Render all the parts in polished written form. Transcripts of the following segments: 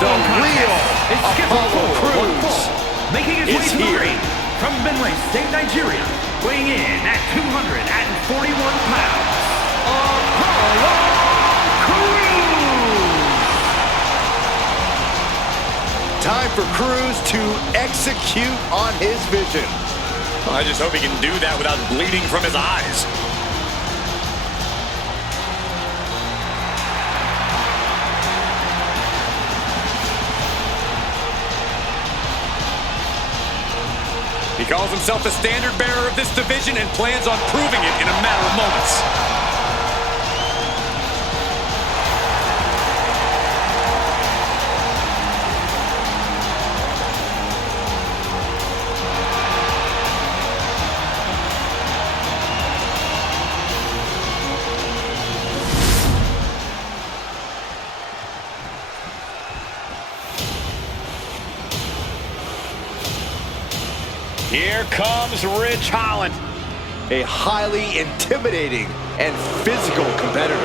The real Apollo Crews making his way to the ring from Benue State, Nigeria, weighing in at 241 pounds, Apollo Crews! Time for Crews to execute on his vision. I just hope he can do that without bleeding from his eyes. He calls himself the standard bearer of this division and plans on proving it in a matter of moments. Here comes Ridge Holland. A highly intimidating and physical competitor.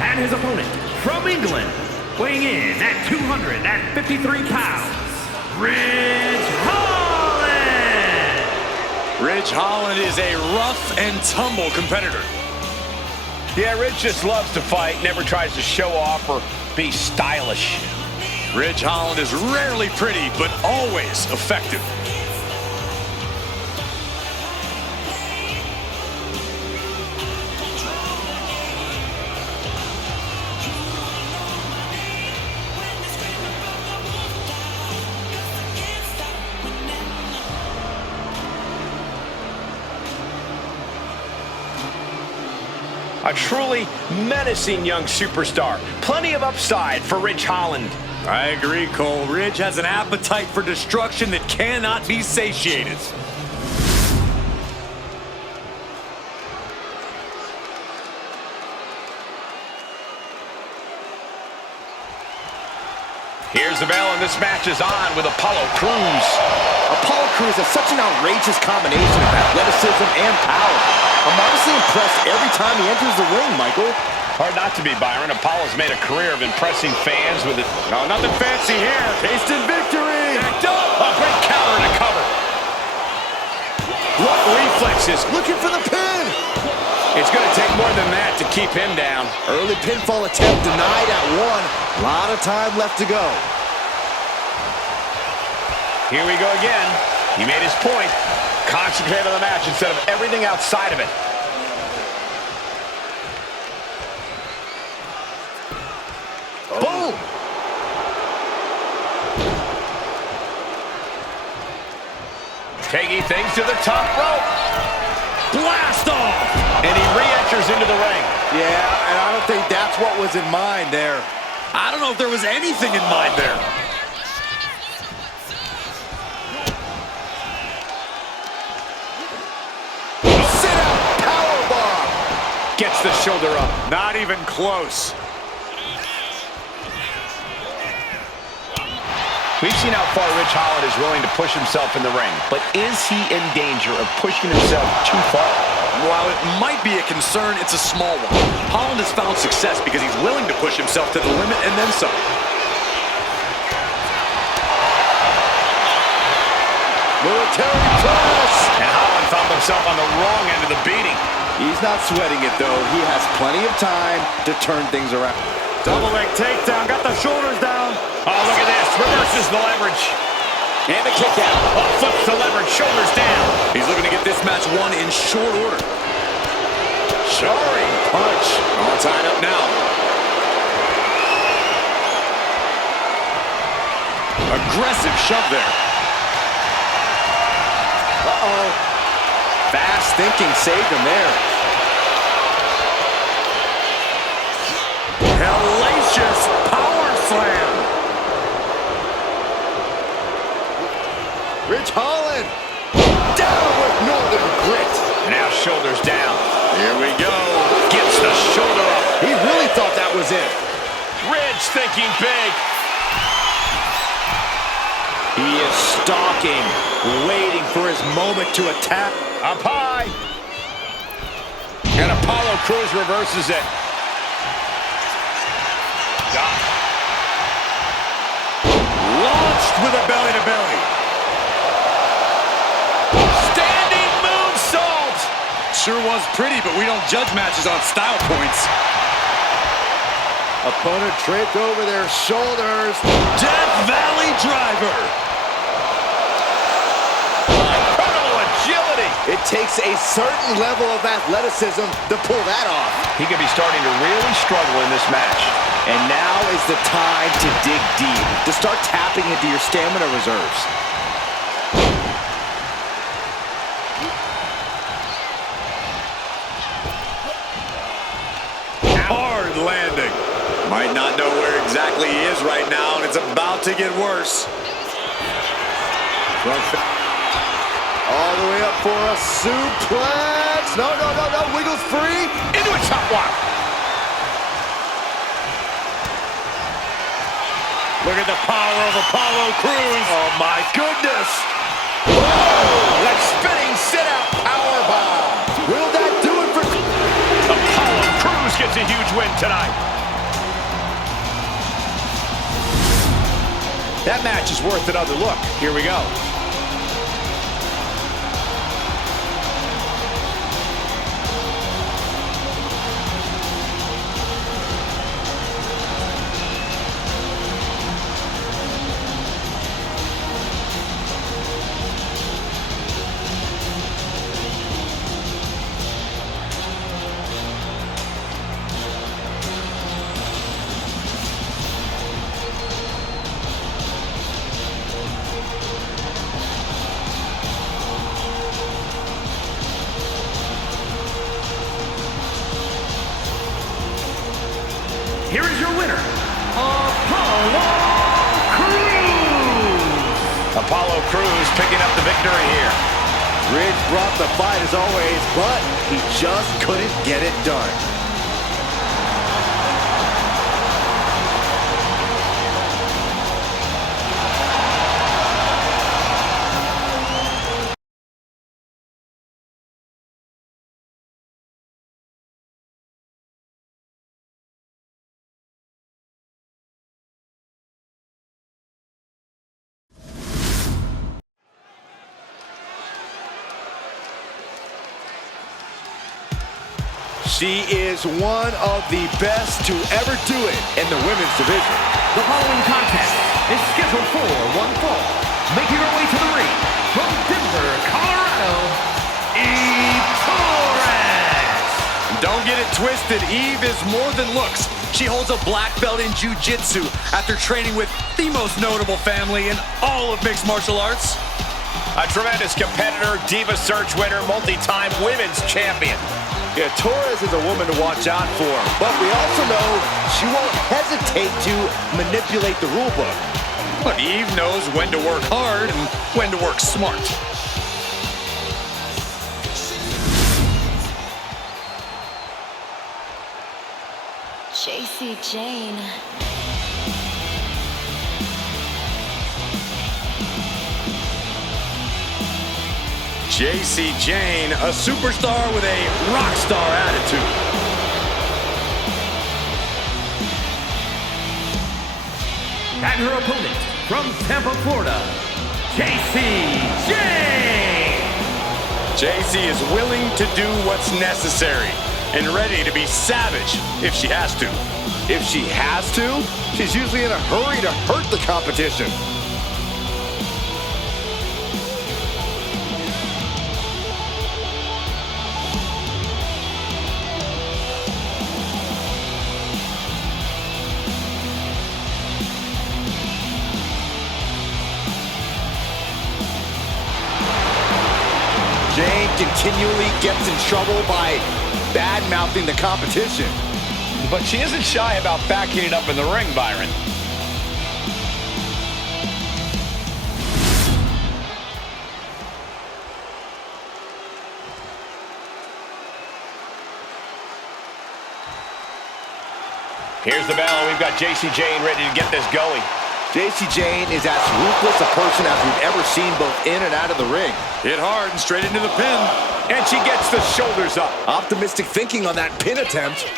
And his opponent from England, weighing in at 253 pounds, Ridge Holland! Ridge Holland is a rough and tumble competitor. Yeah, Ridge just loves to fight, never tries to show off or be stylish. Ridge Holland is rarely pretty, but always effective. A truly menacing young superstar. Plenty of upside for Ridge Holland. I agree, Cole. Ridge has an appetite for destruction that cannot be satiated. Here's the bell, and this match is on with Apollo Crews. Apollo Crews has such an outrageous combination of athleticism and power. I'm honestly impressed every time he enters the ring, Michael. Hard not to be, Byron. Apollo's made a career of impressing fans with it. No, nothing fancy here. Tasted victory. Backed up. A great counter to cover. What reflexes. Looking for the pin. It's going to take more than that to keep him down. Early pinfall attempt denied at one. A lot of time left to go. Here we go again. He made his point. Concentrate on the match instead of everything outside of it. Boom! Taking things to the top rope. Blast off! And he re-enters into the ring. Yeah, and I don't think that's what was in mind there. I don't know if there was anything in mind there. Sit-out powerbomb. Gets the shoulder up. Not even close. We've seen how far Ridge Holland is willing to push himself in the ring, but is he in danger of pushing himself too far? While it might be a concern, it's a small one. Holland has found success because he's willing to push himself to the limit and then some. Military press. And Holland found himself on the wrong end of the beating. He's not sweating it, though. He has plenty of time to turn things around. Double leg takedown, got the shoulders down. Oh, look at this. Reverses the leverage. And the kick out. Oh, flips the leverage. Shoulders down. He's looking to get this match won in short order. Soaring punch. All tied up now. Aggressive shove there. Uh-oh. Fast thinking saved him there. Hellacious power slam. Ridge Holland. Down with Northern grit. Now shoulders down. Here we go. Gets the shoulder up. He really thought that was it. Ridge thinking big. He is stalking, waiting for his moment to attack. Up high. And Apollo Crews reverses it. Got it. Launched with a belly-to-belly. Standing moonsault. Sure was pretty, but we don't judge matches on style points. Opponent draped over their shoulders. Death Valley Driver. Incredible agility. It takes a certain level of athleticism to pull that off. He could be starting to really struggle in this match. And now is the time to dig deep, to start tapping into your stamina reserves. Hard landing. Might not know where exactly he is right now, and it's about to get worse. All the way up for a suplex. No, wiggles free. Into a chop block. Look at the power of Apollo Crews. Oh, my goodness. Whoa! That spinning sit-out powerbomb. Will that do it for... Apollo Crews gets a huge win tonight. That match is worth another look. Here we go. Here is your winner, Apollo Crews. Apollo Crews picking up the victory here. Ridge brought the fight as always, but he just couldn't get it done. She is one of the best to ever do it in the women's division. The following contest is scheduled for one fall. Making her way to the ring from Denver, Colorado, Torres. Don't get it twisted. Eve is more than looks. She holds a black belt in jiu-jitsu after training with the most notable family in all of mixed martial arts. A tremendous competitor, Diva Search winner, multi-time women's champion. Yeah, Torres is a woman to watch out for, but we also know she won't hesitate to manipulate the rule book. But Eve knows when to work hard and when to work smart. Jacy, Jayne. Jacy Jayne, a superstar with a rock star attitude. And her opponent from Tampa, Florida, Jacy Jayne. Jacy is willing to do what's necessary and ready to be savage if she has to. If she has to, she's usually in a hurry to hurt the competition. Jayne continually gets in trouble by bad-mouthing the competition. But she isn't shy about backing it up in the ring, Byron. Here's the bell. We've got Jacy Jayne ready to get this going. Jacy Jayne is as ruthless a person as we've ever seen both in and out of the ring. Hit hard and straight into the pin. And she gets the shoulders up. Optimistic thinking on that pin attempt.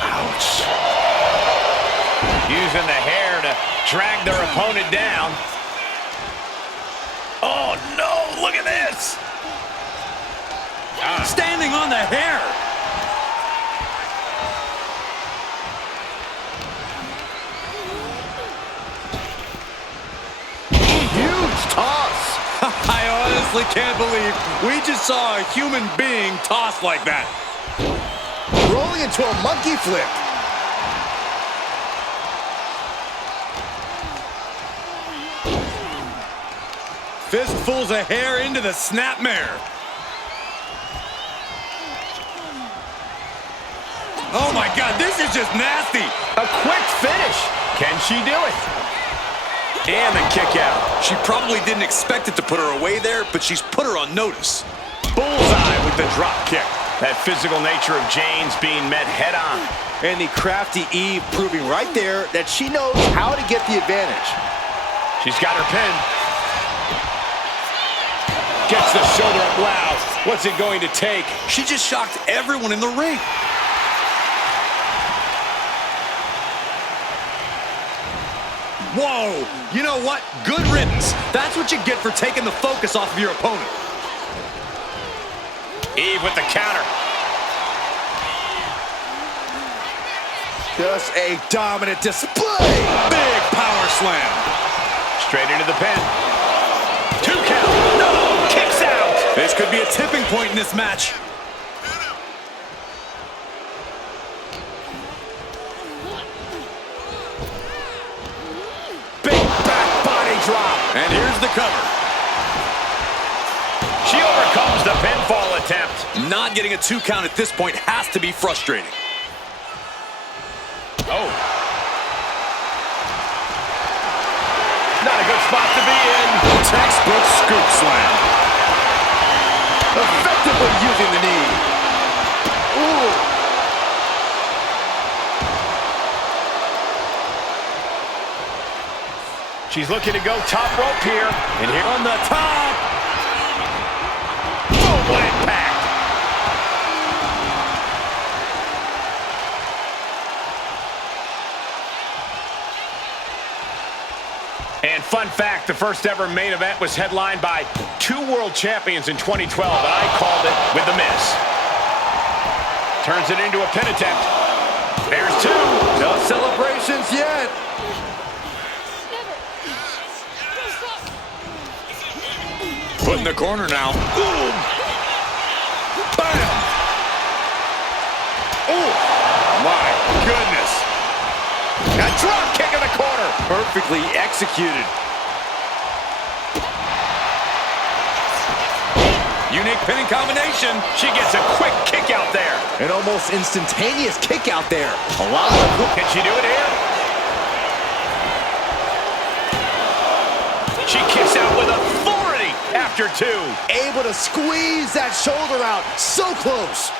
Ouch. Using the hair to drag their opponent down. Oh, no. Look at this. Standing on the hair. Huge toss. I honestly can't believe we just saw a human being tossed like that. Rolling into a monkey flip. Fistfuls of hair into the snapmare. Oh my God, this is just nasty. A quick finish. Can she do it? And the kick out. She probably didn't expect it to put her away there, but she's put her on notice. Bullseye with the drop kick. That physical nature of Jayne's being met head on. And the crafty Eve proving right there that she knows how to get the advantage. She's got her pin. Gets the shoulder up loud. What's it going to take? She just shocked everyone in the ring. Whoa, you know what? Good riddance. That's what you get for taking the focus off of your opponent. Eve with the counter. Just a dominant display. Big power slam. Straight into the pin. 2 count. No, kicks out. This could be a tipping point in this match. Drop. And here's the cover. She overcomes the pinfall attempt. Not getting a 2 count at this point has to be frustrating. Oh. Not a good spot to be in. Textbook scoop slam. Effectively using the knee. Ooh. She's looking to go top rope here. And here On the top. boom, what impact. And fun fact, the first ever main event was headlined by 2 world champions in 2012, and I called it with the miss. Turns it into a pin attempt. There's 2. No celebrations yet. Put in the corner now. Boom. Bam. Oh, My goodness. A drop kick in the corner. perfectly executed. Unique pinning combination. She gets a quick kick out there. An almost instantaneous kick out there. A lot of... Can she do it here? She kicks out with authority after 2. able to squeeze that shoulder out. So close.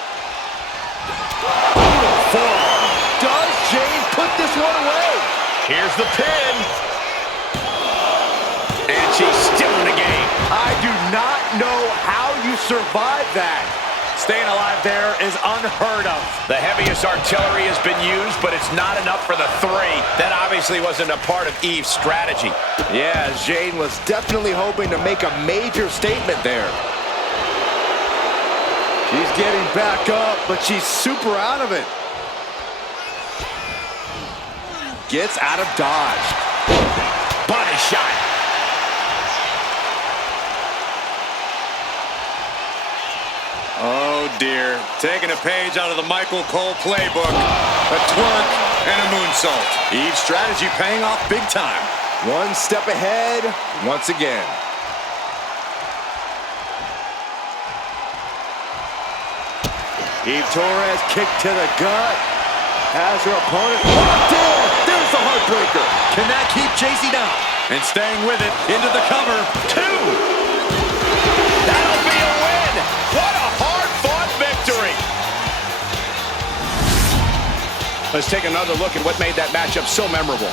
Does Jayne put this one away? Here's the pin. And she's still in the game. I do not know how you survive that. Staying alive there is unheard of. The heaviest artillery has been used, but it's not enough for the 3. That obviously wasn't a part of Eve's strategy. Yeah, Jayne was definitely hoping to make a major statement there. She's getting back up, but she's super out of it. Gets out of dodge. Body shot. Oh dear, taking a page out of the Michael Cole playbook. A twerk and a moonsault. Eve's strategy paying off big time. One step ahead once again. Eve Torres kick to the gut. Has her opponent locked in. There's the heartbreaker. Can that keep Jacy down? And staying with it into the cover. 2. That'll be a win. What a hard-fought victory. Let's take another look at what made that matchup so memorable.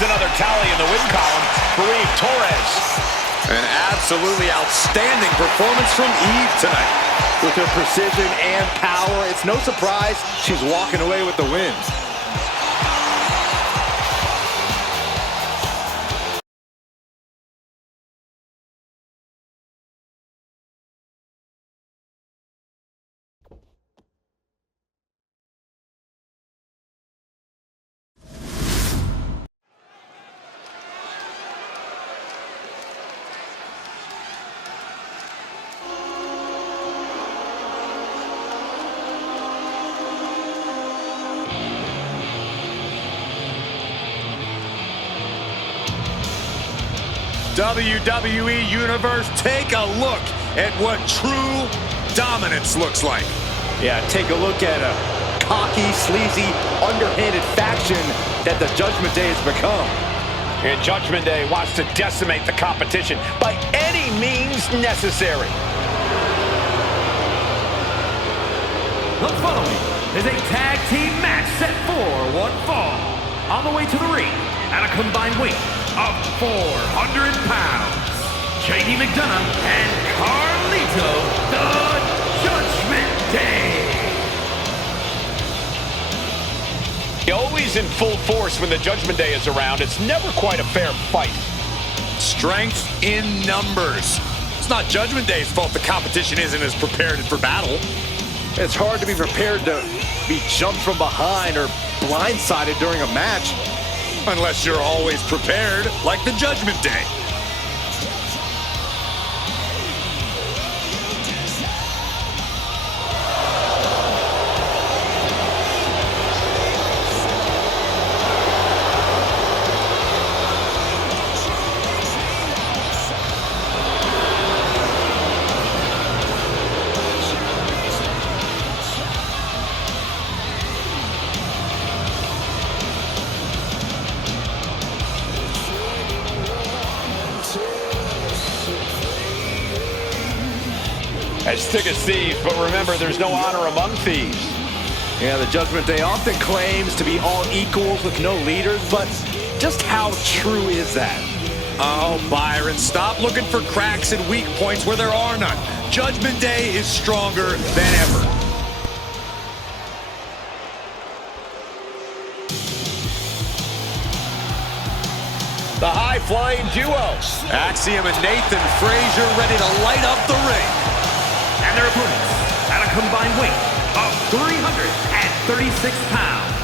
Another tally in the win column for Torres. An absolutely outstanding performance from Eve tonight. With her precision and power, it's no surprise she's walking away with the win. WWE Universe, take a look at what true dominance looks like. Yeah, take a look at a cocky, sleazy, underhanded faction that the Judgment Day has become. And Judgment Day wants to decimate the competition by any means necessary. The following is a tag team match set for one fall. On the way to the ring at a combined weight of 400 pounds, Jacy McDonagh and Carlito, the Judgment Day. Always in full force when the Judgment Day is around. It's never quite a fair fight. Strength in numbers. It's not Judgment Day's fault the competition isn't as prepared for battle. It's hard to be prepared to be jumped from behind or blindsided during a match. Unless you're always prepared, like the Judgment Day. As thick as thieves, but remember, there's no honor among thieves. Yeah, the Judgment Day often claims to be all equals with no leaders, but just how true is that? Oh, Byron, stop looking for cracks and weak points where there are none. Judgment Day is stronger than ever. The high-flying duo. Fraxiom and Nathan Frazier ready to light up the ring. And their opponents at a combined weight of 336 pounds,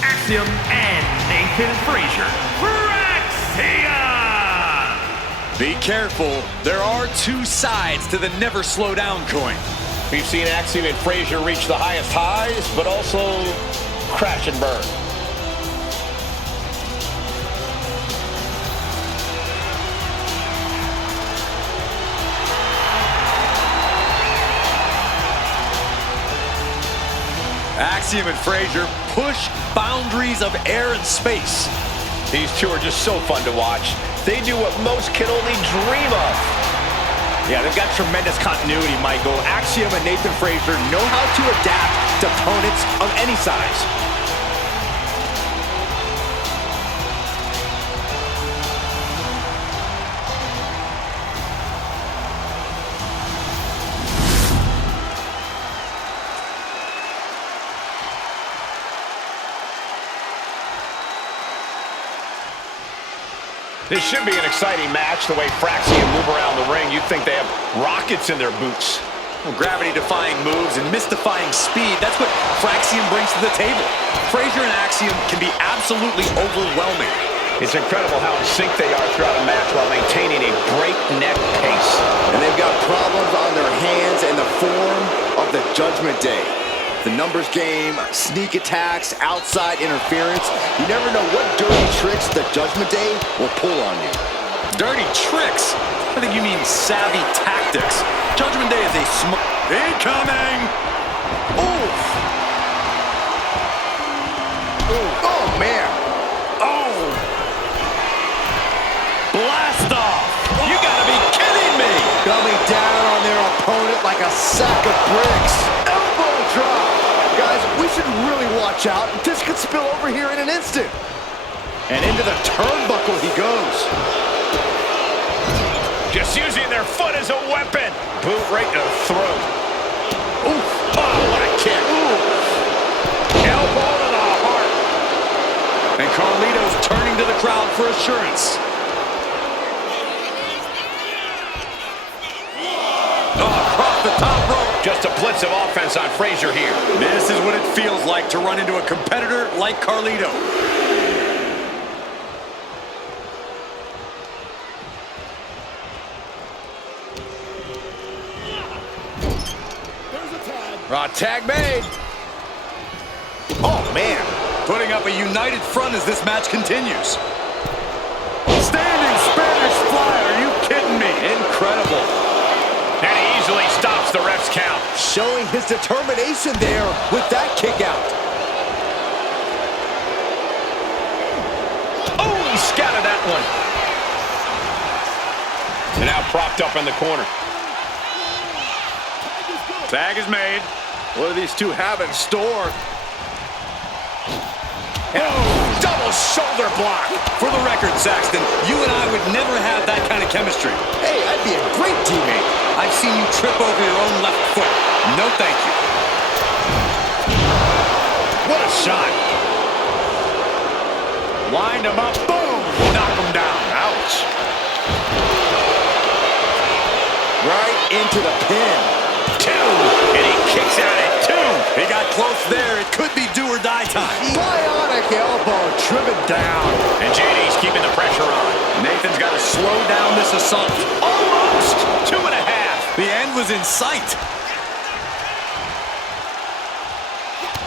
Fraxiom and Nathan Frazier. Fraxiom! Be careful, there are two sides to the never slow down coin. We've seen Fraxiom and Frazier reach the highest highs, but also crash and burn. Fraxiom and Frazier push boundaries of air and space. These two are just so fun to watch. They do what most can only dream of. Yeah, they've got tremendous continuity, Michael. Fraxiom and Nathan Frazier know how to adapt to opponents of any size. This should be an exciting match. The way Fraxiom move around the ring, you'd think they have rockets in their boots. Well, gravity-defying moves and mystifying speed, that's what Fraxiom brings to the table. Frazier and Axiom can be absolutely overwhelming. It's incredible how in sync they are throughout a match while maintaining a breakneck pace. And they've got problems on their hands in the form of the Judgment Day. The numbers game, sneak attacks, outside interference. You never know what dirty tricks the Judgment Day will pull on you. Dirty tricks? I think you mean savvy tactics. Judgment Day is a incoming! Oof! Ooh. Oh, man. Oh! Blast off! You gotta be kidding me! Coming down on their opponent like a sack of bricks. Elbow drop. Guys, we should really watch out. This could spill over here in an instant. And into the turnbuckle he goes. Just using their foot as a weapon. Boot right to the throat. Ooh, oh, what a kick. Ooh. Elbow to the heart. And Carlito's turning to the crowd for assurance. Across the top rope. Just a blitz of offense on Frazier here. This is what it feels like to run into a competitor like Carlito. Tag made. Oh, man. Putting up a united front as this match continues. Standing Spanish fly. Are you kidding me? Incredible. And he easily stops the ref's count. Showing his determination there with that kick out. Oh, he scattered that one. And now propped up in the corner. Tag is made. What do these two have in store? Oh, double shoulder block. For the record, Saxton, you and I would never have that kind of chemistry. Hey, I'd be a great teammate. I've seen you trip over your own left foot. No, thank you. What a shot. Wind him up. Boom. Knock him down. Ouch. Right into the pin. Two. And he kicks out at two. He got close there. It could be do or die time. Bionic elbow driven down. And Jayne's keeping the pressure on. Nathan's got to slow down this assault. Almost 2.5. The end was in sight.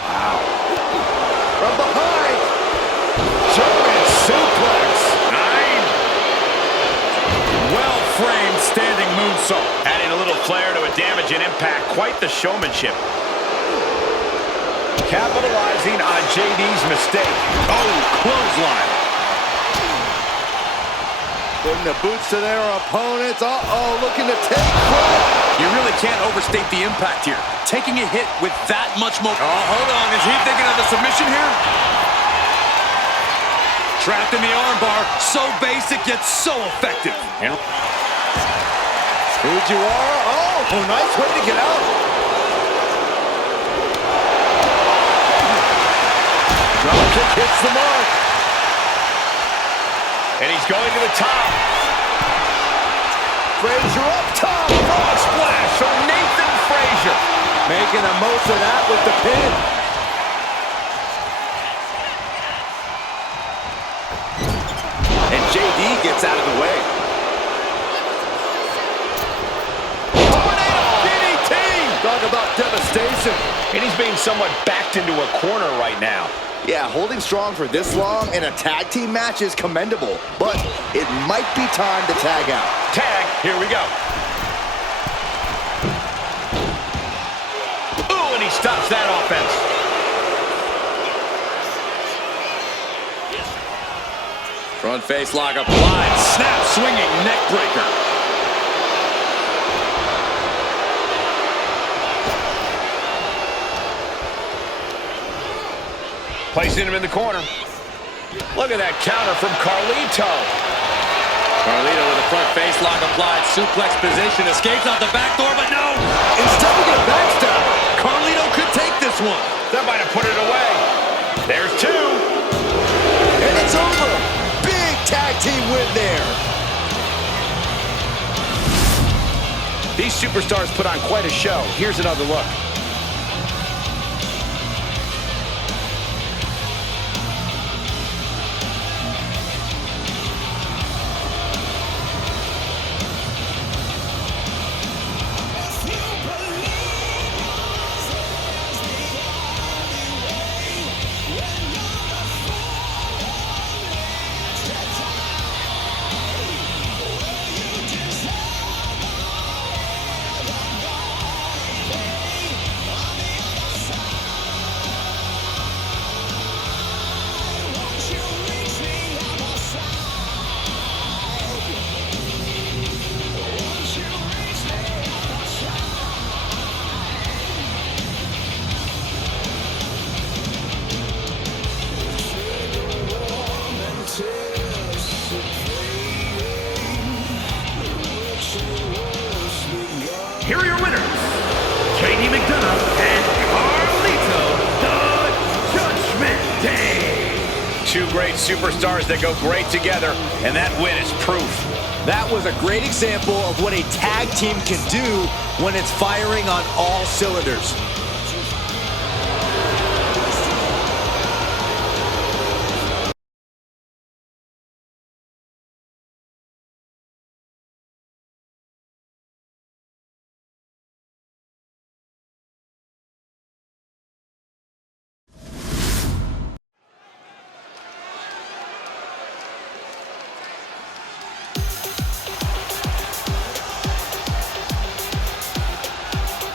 Wow. From behind. German suplex. 9. Well-framed standing moonsault. Adding a little flair to a damage and impact. Quite the showmanship. Capitalizing on JD's mistake. Oh, clothesline. Putting the boots to their opponents. Uh-oh, looking to take foot. You really can't overstate the impact here. Taking a hit with that much more. Oh, hold on. Is he thinking of a submission here? Trapped in the armbar. So basic, yet so effective. And Fujiwara. Oh, nice way to get out. Drop kick hits the mark. And he's going to the top. Frazier up top. Frog splash from Nathan Frazier. Making the most of that with the pin. And JD gets out of the way. DDT. Talk about devastation. And he's being somewhat backed into a corner right now. Yeah, holding strong for this long in a tag team match is commendable, but it might be time to tag out. Tag, here we go. Ooh, and he stops that offense. Front face lock applied. Snap swinging neck breaker. Placing him in the corner. Look at that counter from Carlito. Carlito with a front face lock applied. Suplex position. Escapes out the back door, but no. Instead of getting backstab, Carlito could take this one. That might have put it away. There's two. and it's over. Big tag team win there. These superstars put on quite a show. Here's another look. Here are your winners, Jayne McDonagh and Carlito, the Judgment Day. Two great superstars that go great together, and that win is proof. That was a great example of what a tag team can do when it's firing on all cylinders.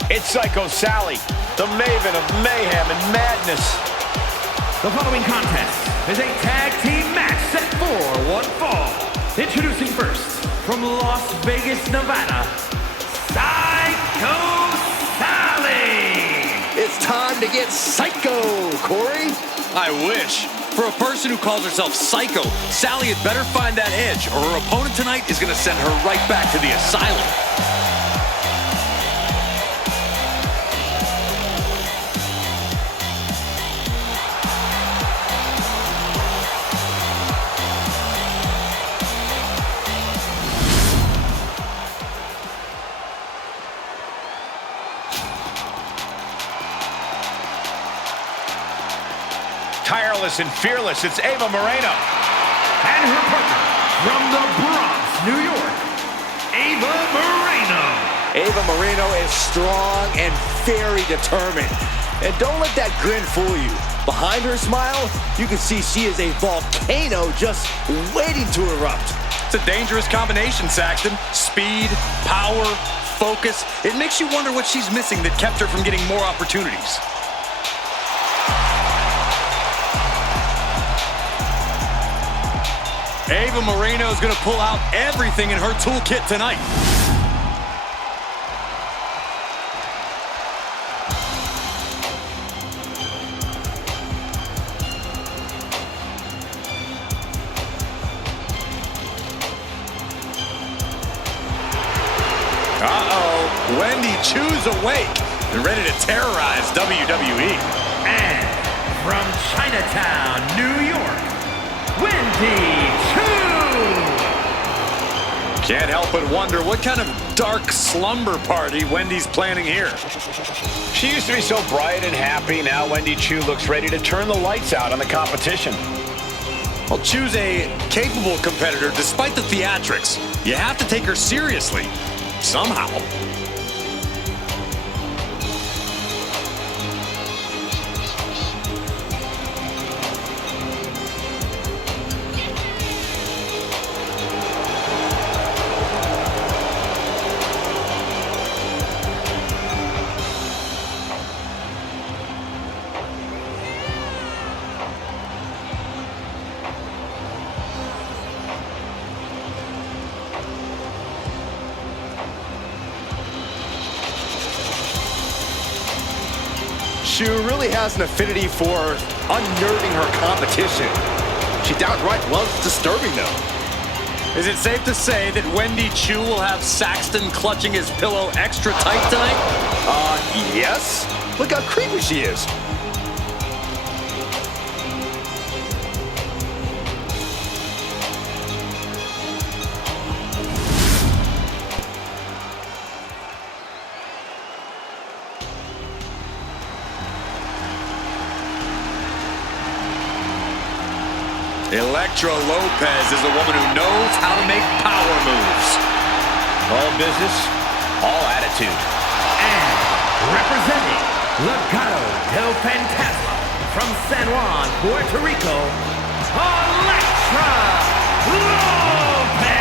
It's Psycho Sally, the maven of mayhem and madness. The following contest is a tag team match set for one fall. Introducing first, from Las Vegas, Nevada, Psycho Sally. It's time to get psycho, Corey. I wish. For a person who calls herself Psycho, Sally had better find that edge, or her opponent tonight is going to send her right back to the asylum. Tireless and fearless, it's Ava Moreno. And her partner, from the Bronx, New York, Ava Moreno. Ava Moreno is strong and very determined. And don't let that grin fool you. Behind her smile, you can see she is a volcano just waiting to erupt. It's a dangerous combination, Saxton. Speed, power, focus. It makes you wonder what she's missing that kept her from getting more opportunities. Ava Moreno is going to pull out everything in her toolkit tonight. Uh-oh. Wendy Choo's awake and ready to terrorize WWE. And from Chinatown, New York, Wendy Choo. Can't help but wonder what kind of dark slumber party Wendy's planning here. She used to be so bright and happy. Now Wendy Choo looks ready to turn the lights out on the competition. Well, Choo's a capable competitor despite the theatrics. You have to take her seriously, somehow. Choo really has an affinity for unnerving her competition. She downright loves disturbing them. Is it safe to say that Wendy Choo will have Saxton clutching his pillow extra tight tonight? Yes. Look how creepy she is. Elektra Lopez is a woman who knows how to make power moves. All business, all attitude. And representing Legado del Fantasma from San Juan, Puerto Rico, Elektra Lopez!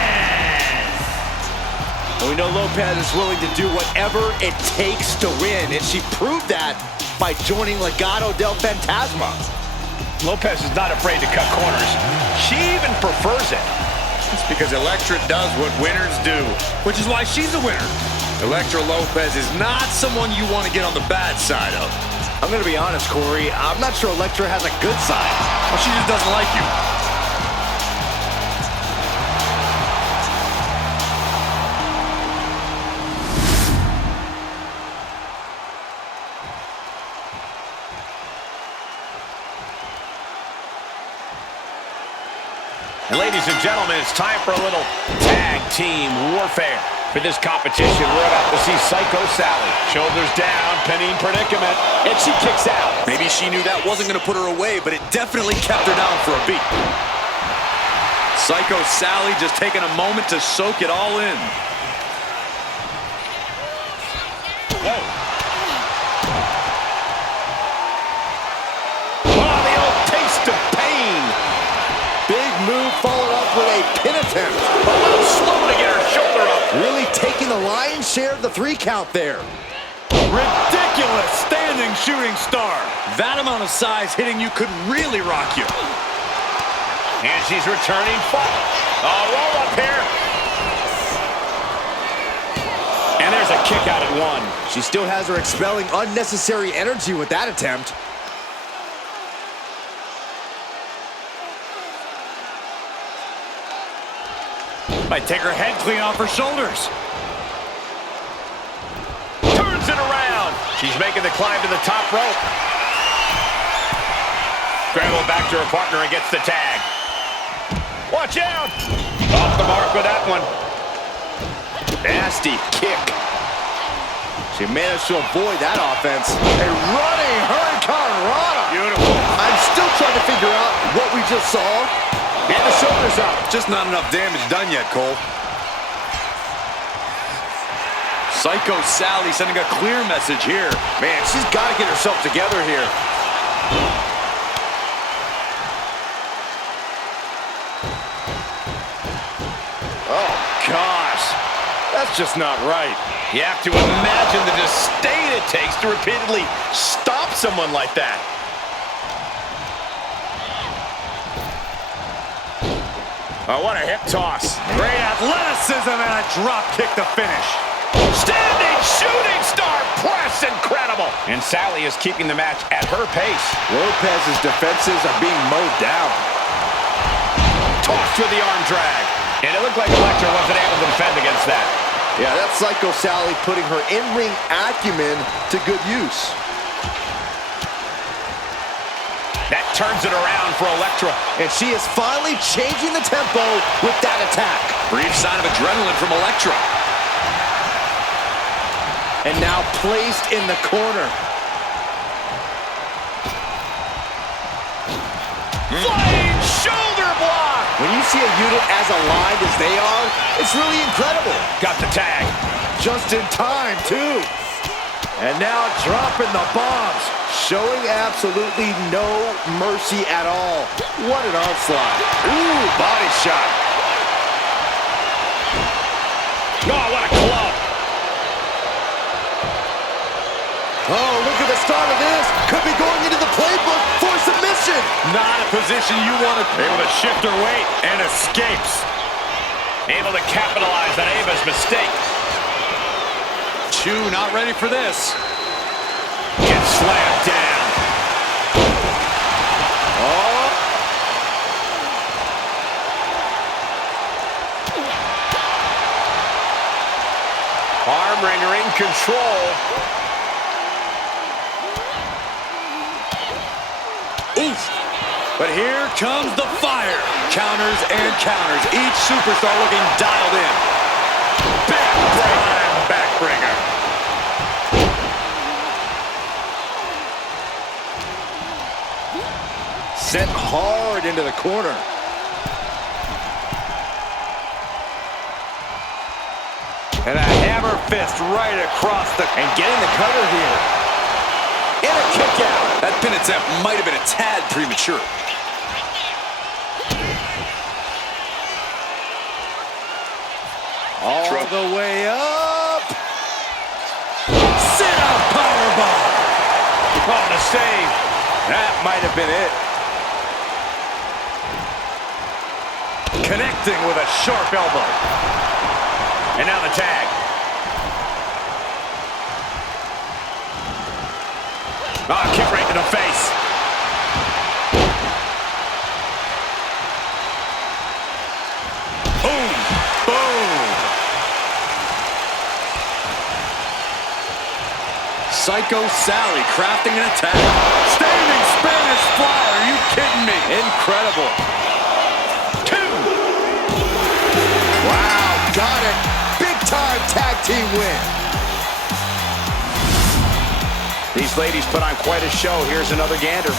We know Lopez is willing to do whatever it takes to win, and she proved that by joining Legado del Fantasma. Lopez is not afraid to cut corners. She even prefers it. It's because Elektra does what winners do, which is why she's a winner. Elektra Lopez is not someone you want to get on the bad side of. I'm going to be honest, Corey. I'm not sure Elektra has a good side. Well, she just doesn't like you. And ladies and gentlemen, it's time for a little tag team warfare. For this competition, we're about to see Psycho Sally. Shoulders down, pinning predicament, and she kicks out. Maybe she knew that wasn't going to put her away, but it definitely kept her down for a beat. Psycho Sally just taking a moment to soak it all in. Whoa. Oh, the old taste of pain. Big move followed up with a pin attempt. A little slow to get her shoulder up. Really taking the lion's share of the 3 count there. Ridiculous standing shooting star. That amount of size hitting you could really rock you. And she's returning fire. Roll up here. And there's a kick out at 1. She still has her expelling unnecessary energy with that attempt. Might take her head clean off her shoulders. Turns it around. She's making the climb to the top rope. Scramble back to her partner and gets the tag. Watch out. Off the mark with that one. Nasty kick. She managed to avoid that offense. A running hurricanrana. Beautiful. I'm still trying to figure out what we just saw. And the shoulders up. Just not enough damage done yet, Cole. Psycho Sally sending a clear message here. Man, she's got to get herself together here. Oh, gosh. That's just not right. You have to imagine the disdain it takes to repeatedly stop someone like that. Oh, what a hip toss. Great athleticism and a drop kick to finish. Standing shooting star press, incredible. And Sally is keeping the match at her pace. Lopez's defenses are being mowed down. Tossed with the arm drag. And it looked like Elektra wasn't able to defend against that. Yeah, that's Psycho Sally putting her in-ring acumen to good use. That turns it around for Elektra. And she is finally changing the tempo with that attack. Brief sign of adrenaline from Elektra. And now placed in the corner. Flying shoulder block. When you see a unit as aligned as they are, it's really incredible. Got the tag. Just in time, too. And now dropping the bombs. Showing absolutely no mercy at all. What an onslaught. Ooh, body shot. Oh, what a club. Oh, look at the start of this. Could be going into the playbook for submission. Not a position you want to... Able to shift her weight and escapes. Able to capitalize on Ava's mistake. Choo not ready for this. Gets slammed down. Oh. Arm wringer in control. Oof. But here comes the fire. Counters and counters. Each superstar looking dialed in. Backbreaker. Sent hard into the corner. And a hammer fist right across the... And getting the cover here. And a kick out. That pin attempt might have been a tad premature. All the way up. Sit-out powerbomb. Oh, the save. That might have been it. Connecting with a sharp elbow. And now the tag. Oh, kick right to the face. Boom. Boom. Psycho Sally crafting an attack. Standing Spanish fly. Are you kidding me? Incredible. Wow, got it. Big time tag team win. These ladies put on quite a show. Here's another gander.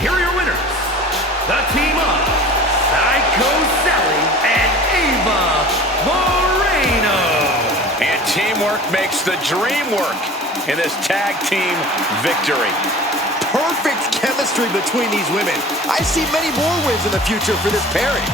Here are your winners, the team of Psycho Sally and Ava Moreno. And teamwork makes the dream work in this tag team victory. Perfect chemistry between these women. I see many more wins in the future for this pairing.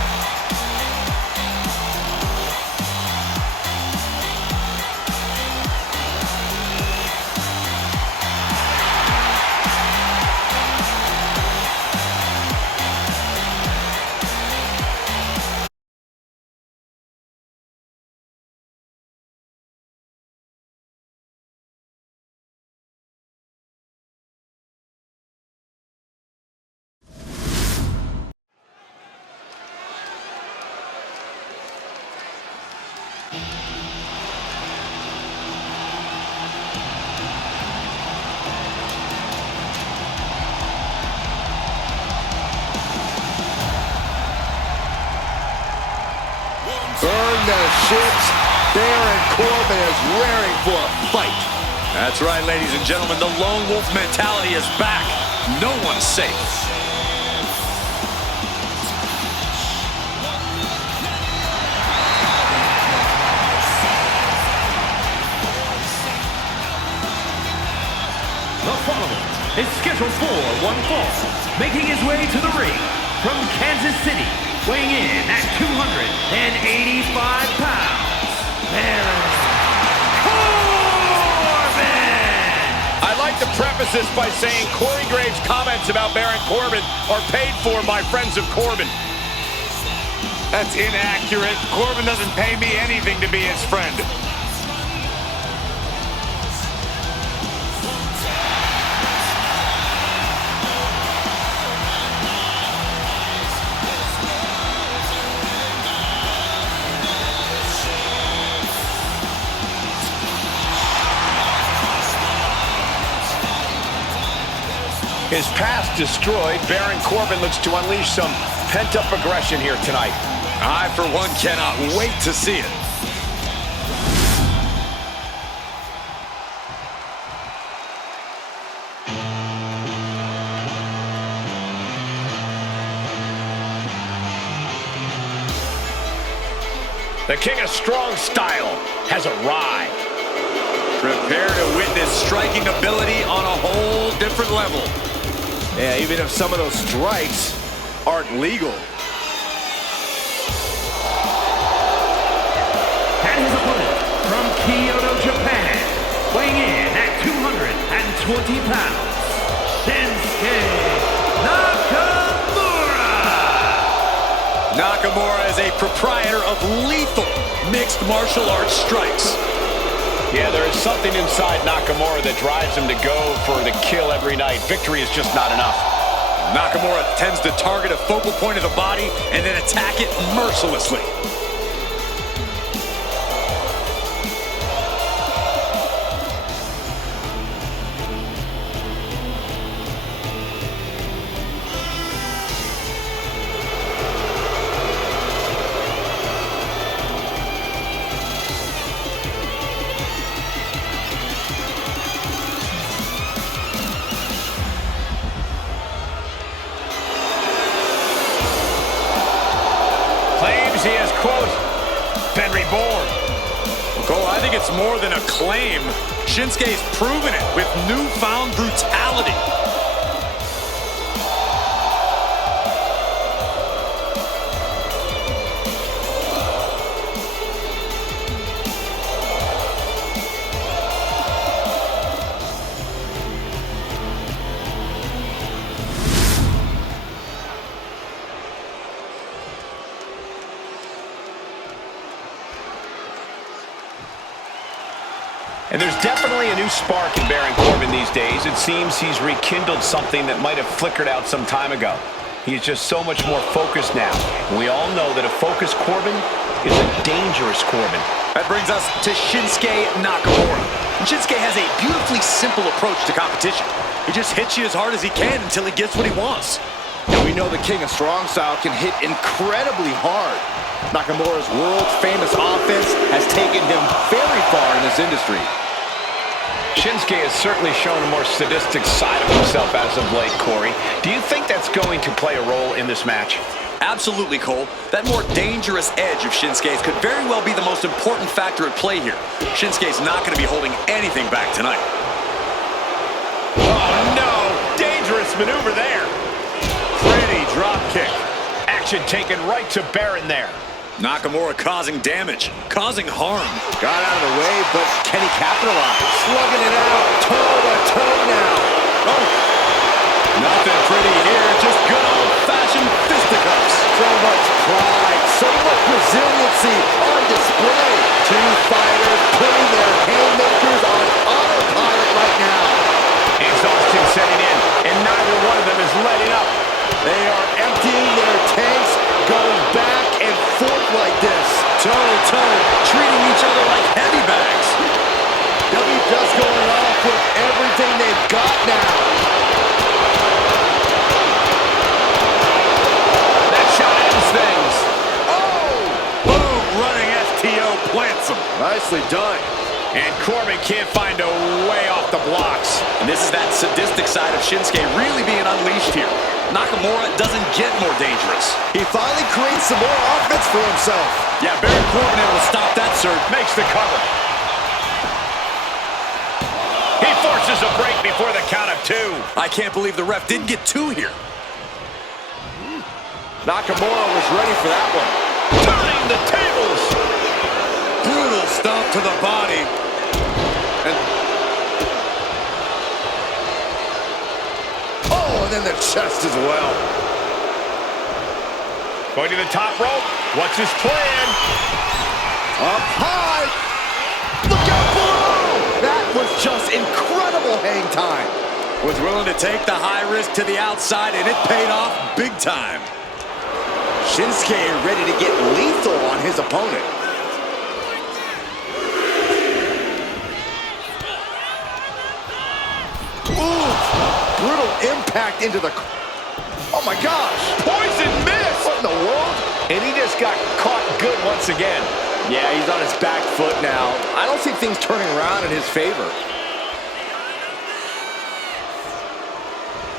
Burn the ships. Baron Corbin is raring for a fight. That's right, ladies and gentlemen. The lone wolf mentality is back. No one's safe. The following is scheduled for one fall, making his way to the ring from Kansas City, weighing in at 285 pounds, Baron Corbin! I'd like to preface this by saying Corey Graves' comments about Baron Corbin are paid for by friends of Corbin. That's inaccurate. Corbin doesn't pay me anything to be his friend. His past destroyed, Baron Corbin looks to unleash some pent-up aggression here tonight. I, for one, cannot wait to see it. The King of Strong Style has arrived. Prepare to witness striking ability on a whole different level. Yeah, even if some of those strikes aren't legal. And his opponent from Kyoto, Japan, Weighing in at 220 pounds, Shinsuke Nakamura. Nakamura is a proprietor of lethal mixed martial arts strikes. Yeah, there is something inside Nakamura that drives him to go for the kill every night. Victory is just not enough. Nakamura tends to target a focal point of the body and then attack it mercilessly. He has, quote, been reborn. Cole, I think it's more than a claim. Shinsuke's proven it with newfound brutality. And there's definitely a new spark in Baron Corbin these days. It seems he's rekindled something that might have flickered out some time ago. He's just so much more focused now. And we all know that a focused Corbin is a dangerous Corbin. That brings us to Shinsuke Nakamura. And Shinsuke has a beautifully simple approach to competition. He just hits you as hard as he can until he gets what he wants. And we know the King of Strong Style can hit incredibly hard. Nakamura's world-famous offense has taken him very far in this industry. Shinsuke has certainly shown a more sadistic side of himself as of late, Corey. Do you think that's going to play a role in this match? Absolutely, Cole. That more dangerous edge of Shinsuke's could very well be the most important factor at play here. Shinsuke's not going to be holding anything back tonight. Oh, no! Dangerous maneuver there. Pretty drop kick. Action taken right to Baron there. Nakamura causing damage, causing harm. Got out of the way, but can he capitalize? Slugging it out, toe-to-toe now. Oh, nothing pretty here, just good old-fashioned fisticuffs. So much pride, so much resiliency on display. Two fighters putting their haymakers on autopilot right now. Exhaustion setting in, and neither one of them is letting up. They are emptying their tanks, going back and forth like this. Toe-to-toe, treating each other like heavy bags. W just going off with everything they've got now. That shot ends things. Oh! Boom, running STO plants him. Nicely done. And Corbin can't find a way off the blocks. And this is that sadistic side of Shinsuke really being unleashed here. Nakamura doesn't get more dangerous. He finally creates some more offense for himself. Yeah, Baron Corbin able to stop that surge. Makes the cover. He forces a break before the count of two. I can't believe the ref didn't get two here. Nakamura was ready for that one. Turning the tables. Brutal stomp to the body. And then the chest as well. Going to the top rope. What's his plan? Up high. Look out below. That was just incredible hang time. Was willing to take the high risk to the outside, and it paid off big time. Shinsuke ready to get lethal on his opponent. Brutal impact into the... Oh my gosh! Poison miss! What in the world? And he just got caught good once again. Yeah, he's on his back foot now. I don't see things turning around in his favor.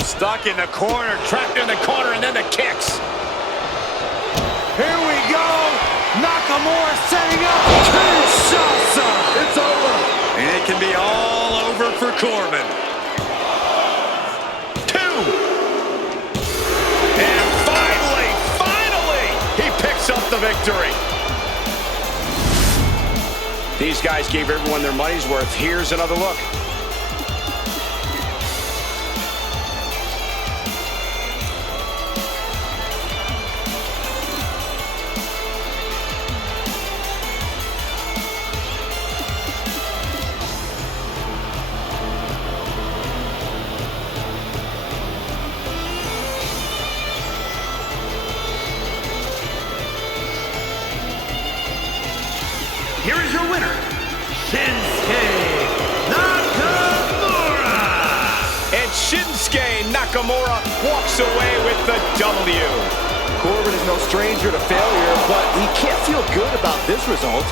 Stuck in the corner, trapped in the corner, and then the kicks. Here we go! Nakamura setting up! Kinshasa! It's over! And it can be all over for Corbin. Up the victory. These guys gave everyone their money's worth. Here's another look. Here is your winner, Shinsuke Nakamura. And Shinsuke Nakamura walks away with the W. Corbin is no stranger to failure, but he can't feel good about this result.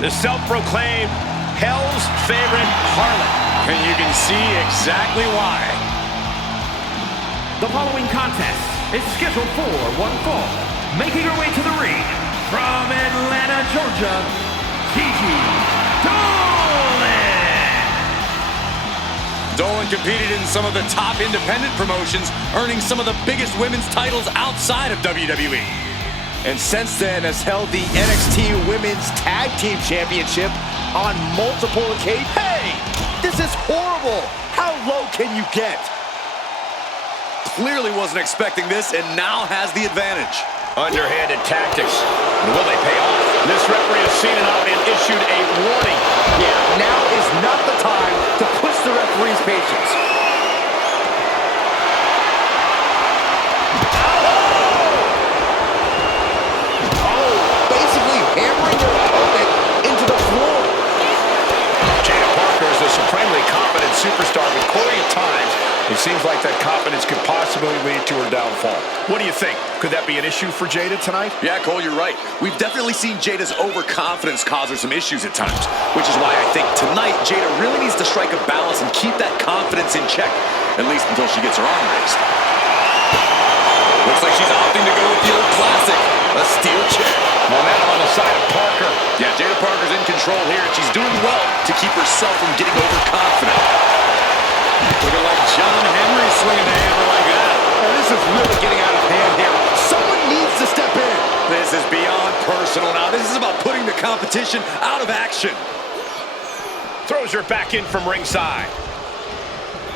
The self-proclaimed Hell's favorite harlot. And you can see exactly why. The following contest is scheduled for one fall. Making her way to the ring from Atlanta, Georgia, Gigi Dolin. Dolin competed in some of the top independent promotions, earning some of the biggest women's titles outside of WWE. And since then has held the NXT Women's Tag Team Championship on multiple occasions. Hey, this is horrible. How low can you get? Clearly wasn't expecting this and now has the advantage. Underhanded tactics. Will they pay off? This referee has seen enough and issued a warning. Yeah, now is not the time to push the referee's patience. Hammering their opponent into the floor. Jaida Parker is a supremely confident superstar, but Corey, at times, it seems like that confidence could possibly lead to her downfall. What do you think? Could that be an issue for Jaida tonight? Yeah, Cole, you're right. We've definitely seen Jada's overconfidence cause her some issues at times, which is why I think tonight Jaida really needs to strike a balance and keep that confidence in check, at least until she gets her arm raised. Looks like she's opting to go with the old classic, a steel chair. Momentum on the side of Parker. Yeah, Jaida Parker's in control here, and she's doing well to keep herself from getting overconfident. Looking like John Henry swinging a hammer like that. And this is really getting out of hand here. Someone needs to step in. This is beyond personal now. This is about putting the competition out of action. Throws her back in from ringside.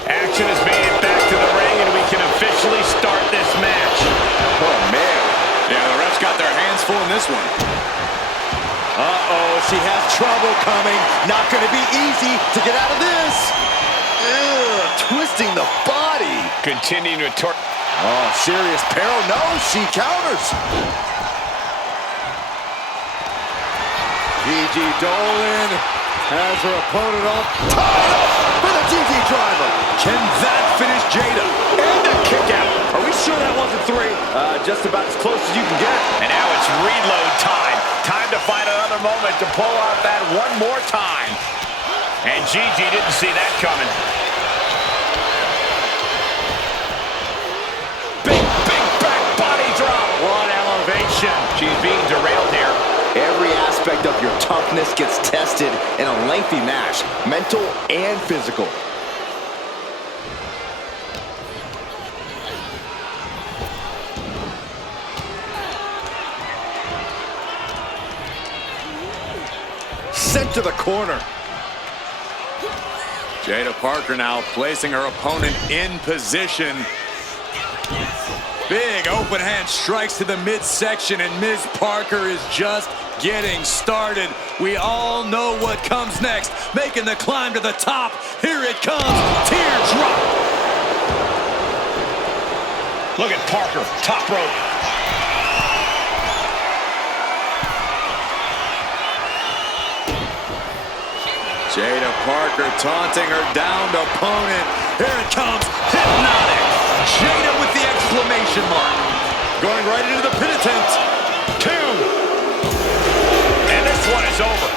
Action has made it back to the ring, and we can officially start this match. Oh, man. Yeah, the refs got their hands full in this one. Uh-oh, she has trouble coming. Not going to be easy to get out of this. Ugh, twisting the body. Continuing to Oh, serious peril. No, she counters. Gigi Dolin has her opponent off. Tied up with a GG driver. Can that finish Jaida? And a kick out. Are we sure that wasn't three? Just about as close as you can get. And now it's reload time. Time to find another moment to pull out that one more time. And Gigi didn't see that coming. Big back body drop. What elevation. She's being derailed here. Every aspect of your toughness gets tested in a lengthy match, mental and physical. Sent to the corner. Jaida Parker now placing her opponent in position. Big open hand strikes to the midsection, and Ms. Parker is just getting started. We all know what comes next. Making the climb to the top. Here it comes. Teardrop. Look at Parker, top rope. Jaida Parker taunting her downed opponent. Here it comes. Hypnotic. Jaida with the exclamation mark. Going right into the pin attempt. 2. And this one is over.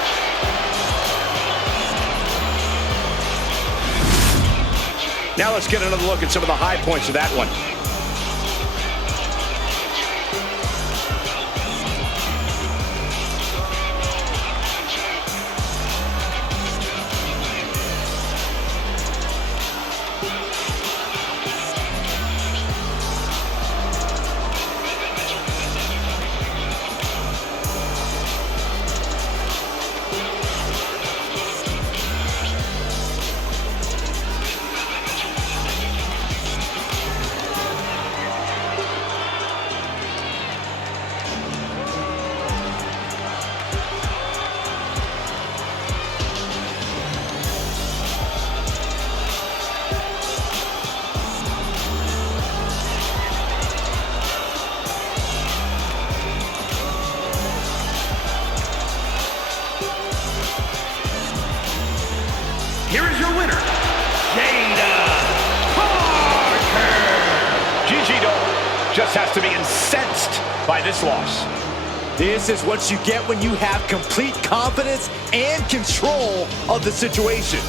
Now let's get another look at some of the high points of that one. Here is your winner, Jaida. Gigi just has to be incensed by this loss. This is what you get when you have complete confidence and control of the situation.